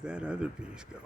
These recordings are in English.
Where's that other piece going?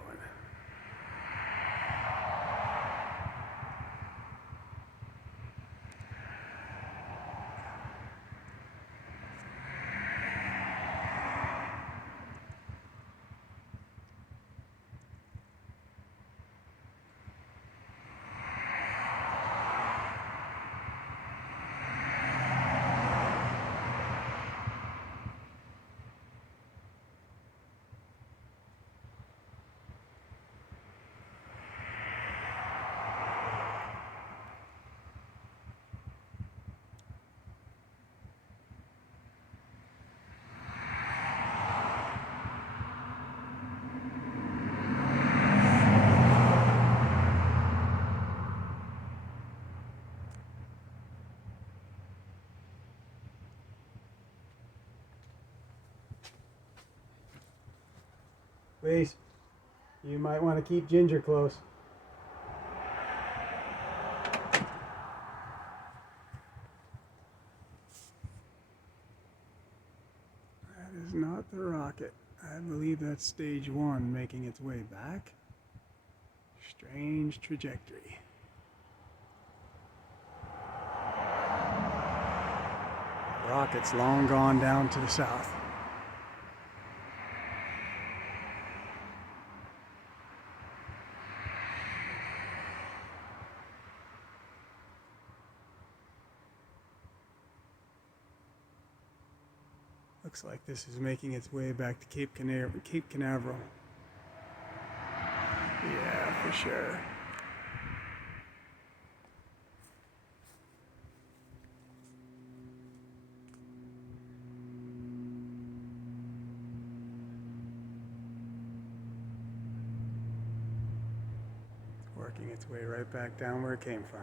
Please, you might want to keep Ginger close. That is not the rocket. I believe that's stage one making its way back. Strange trajectory. The rocket's long gone down to the south. Looks like this is making its way back to Cape Canaveral. Yeah, for sure. It's working its way right back down where it came from.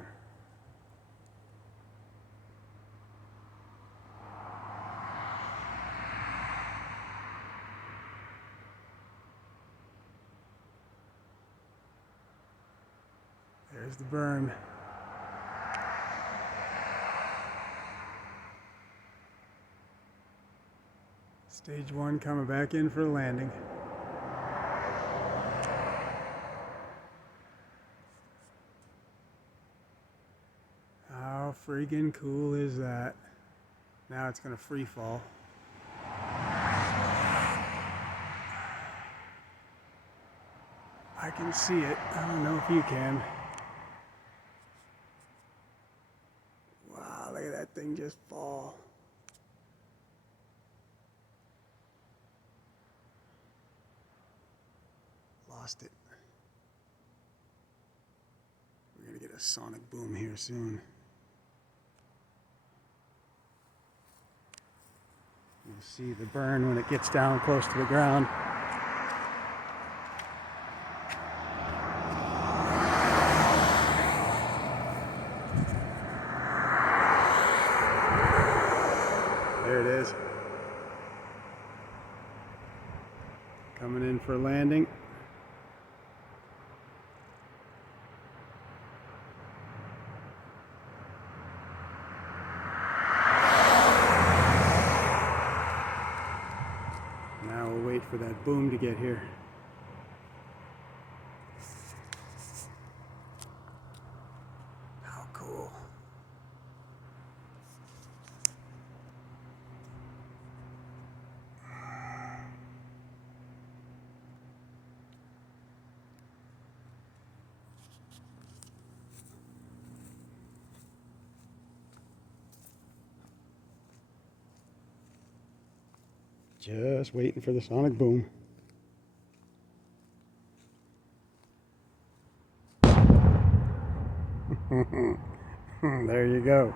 There's the berm. Stage one coming back in for a landing. How friggin' cool is that? Now it's gonna free fall. I can see it. I don't know if you can. Wow, look at that thing just fall. Lost it. We're gonna get a sonic boom here soon. You'll see the burn when it gets down close to the ground. There it is. Coming in for landing. Now we'll wait for that boom to get here. How cool. Just waiting for the sonic boom. There you go.